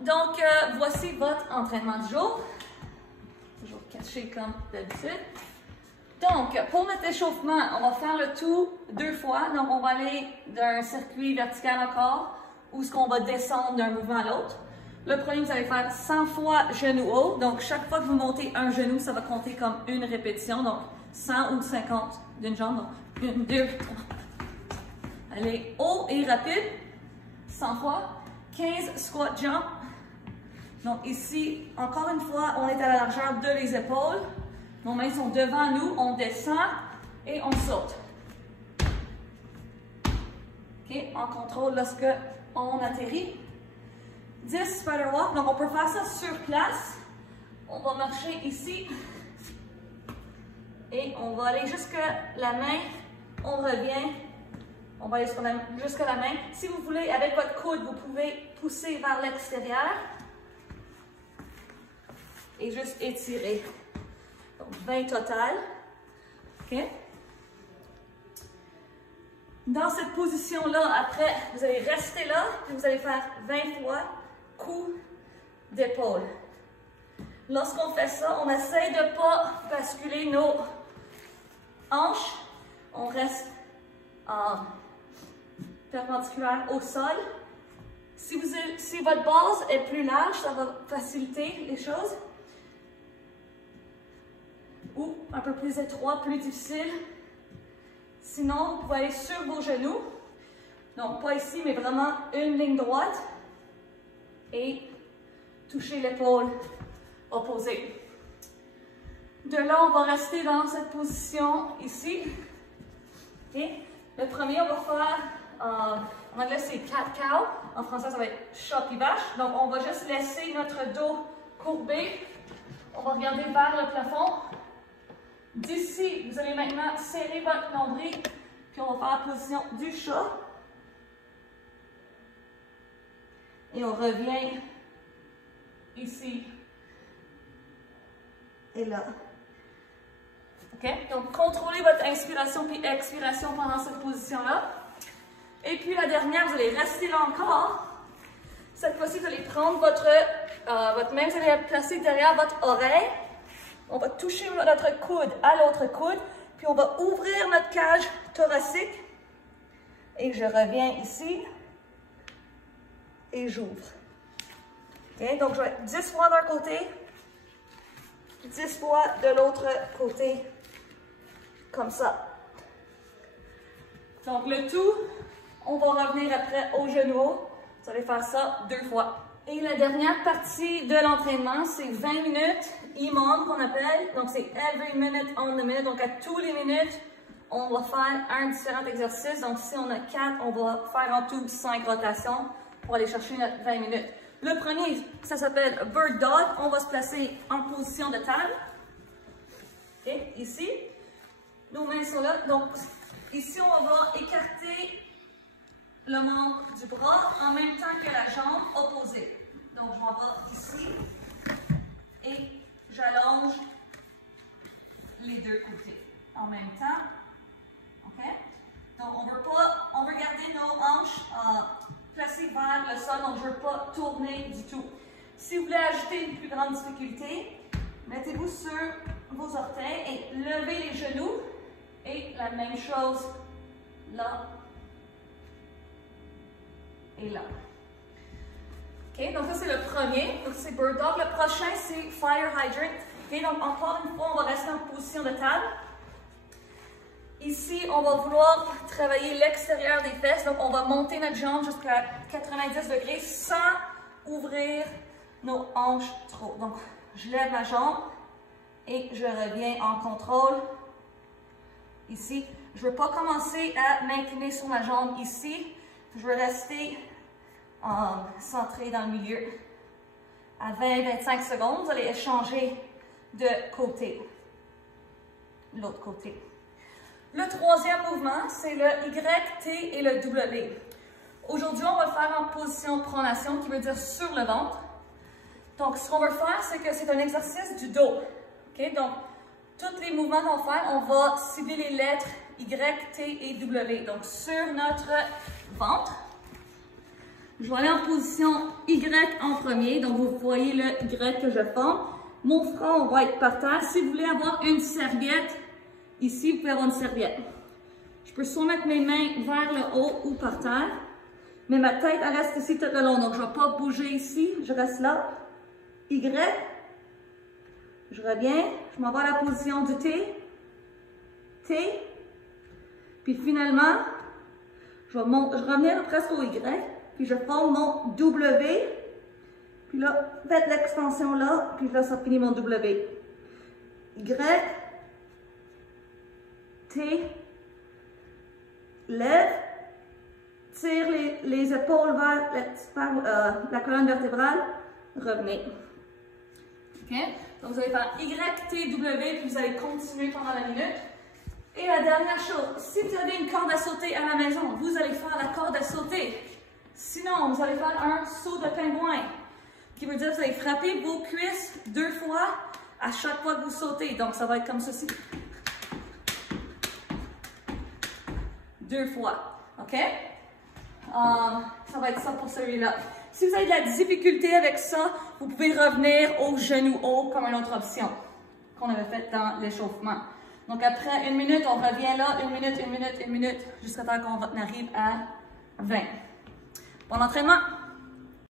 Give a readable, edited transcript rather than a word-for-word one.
Donc, voici votre entraînement du jour. Toujours caché comme d'habitude. Donc, pour notre échauffement, on va faire le tout 2 fois. Donc, on va aller d'un circuit vertical encore, ou ce qu'on va descendre d'un mouvement à l'autre. Le premier, vous allez faire 100 fois genou haut. Donc, chaque fois que vous montez un genou, ça va compter comme une répétition. Donc, 100 ou 50 d'une jambe. Donc, 1, 2, 3. Allez, haut et rapide. 100 fois. 15 squat jump. Donc, ici, encore une fois, on est à la largeur de les épaules. Nos mains sont devant nous. On descend et on saute. OK? En contrôle lorsque on atterrit. 10 spider walk. Donc, on peut faire ça sur place. On va marcher ici. Et on va aller jusqu'à la main. On revient. On va aller jusqu'à la main. Si vous voulez, avec votre coude, vous pouvez pousser vers l'extérieur. Et juste étirer. Donc, 20 total. OK? Dans cette position-là, après, vous allez rester là. Puis vous allez faire 20 fois coup d'épaule. Lorsqu'on fait ça, on essaye de ne pas basculer nos hanches. On reste perpendiculaire au sol. Si votre base est plus large, ça va faciliter les choses. Ou un peu plus étroit, plus difficile. Sinon, vous pouvez aller sur vos genoux. Donc, pas ici, mais vraiment une ligne droite. Et toucher l'épaule opposée. De là, on va rester dans cette position ici. Okay. Le premier, on va faire, en anglais, c'est cat cow. En français, ça va être chat puis vache. Donc, on va juste laisser notre dos courbé. On va regarder vers le plafond. D'ici, vous allez maintenant serrer votre nombril. Puis, on va faire la position du chat. Et on revient ici et là. OK? Donc, contrôlez votre inspiration puis expiration pendant cette position-là. Et puis, la dernière, vous allez rester là encore. Cette fois-ci, vous allez prendre votre main, vous allez la placer derrière votre oreille. On va toucher notre coude à l'autre coude. Puis, on va ouvrir notre cage thoracique. Et je reviens ici. Et j'ouvre. Okay? Donc, je vais 10 fois d'un côté, 10 fois de l'autre côté, comme ça. Donc, le tout, on va revenir après au genou. Vous allez faire ça 2 fois. Et la dernière partie de l'entraînement, c'est 20 minutes EMOM qu'on appelle. Donc, c'est every minute on the minute. Donc, à tous les minutes, on va faire un différent exercice. Donc, si on a 4, on va faire en tout 5 rotations pour aller chercher notre 20 minutes. Le premier, ça s'appelle Bird Dog. On va se placer en position de table. Okay, ici. Nos mains sont là. Donc, ici, on va écarter le membre du bras en même temps que la jambe opposée. Donc, je m'en vais ici et j'allonge les deux côtés en même temps. OK? Donc, on veut garder nos hanches placées vers le sol, donc je ne veux pas tourner du tout. Si vous voulez ajouter une plus grande difficulté, mettez-vous sur vos orteils et levez les genoux. Et la même chose là et là. OK, donc ça c'est le premier, donc c'est Bird Dog. Le prochain c'est Fire Hydrant. OK, donc encore une fois, on va rester en position de table. Ici, on va vouloir travailler l'extérieur des fesses. Donc, on va monter notre jambe jusqu'à 90 degrés sans ouvrir nos hanches trop. Donc, je lève ma jambe et je reviens en contrôle. Ici, je ne veux pas commencer à m'incliner sur ma jambe ici. Je veux rester centré dans le milieu. À 20-25 secondes, vous allez échanger de côté. L'autre côté. Le troisième mouvement, c'est le Y, T et le W. Aujourd'hui, on va le faire en position pronation, qui veut dire sur le ventre. Donc, ce qu'on va faire, c'est que c'est un exercice du dos. Okay? Donc, tous les mouvements qu'on va faire, on va cibler les lettres Y, T et W. Donc, sur notre ventre. Je vais aller en position Y en premier. Donc, vous voyez le Y que je forme. Mon front va être par terre. Si vous voulez avoir une serviette, ici, vous pouvez avoir une serviette. Je peux soit mettre mes mains vers le haut ou par terre. Mais ma tête, elle reste ici tout le long. Donc, je ne vais pas bouger ici. Je reste là. Y. Je reviens. Je m'en vais à la position du T. T. Puis finalement, je vais revenir presque au Y. Puis je forme mon W. Puis là, faites l'extension là. Puis là, ça finit mon W. Y. T. Lève. Tire les épaules vers la colonne vertébrale. Revenez. OK? Donc, vous allez faire Y, T, W, puis vous allez continuer pendant la minute. Et la dernière chose, si vous avez une corde à sauter à la maison, vous allez faire la corde à sauter. Sinon, vous allez faire un saut de pingouin, qui veut dire que vous allez frapper vos cuisses 2 fois à chaque fois que vous sautez. Donc, ça va être comme ceci. 2 fois. OK? Ça va être ça pour celui-là. Si vous avez de la difficulté avec ça, vous pouvez revenir au genou haut comme une autre option qu'on avait faite dans l'échauffement. Donc après 1 minute, on revient là, 1 minute, 1 minute, 1 minute, jusqu'à temps qu'on arrive à 20. Bon entraînement!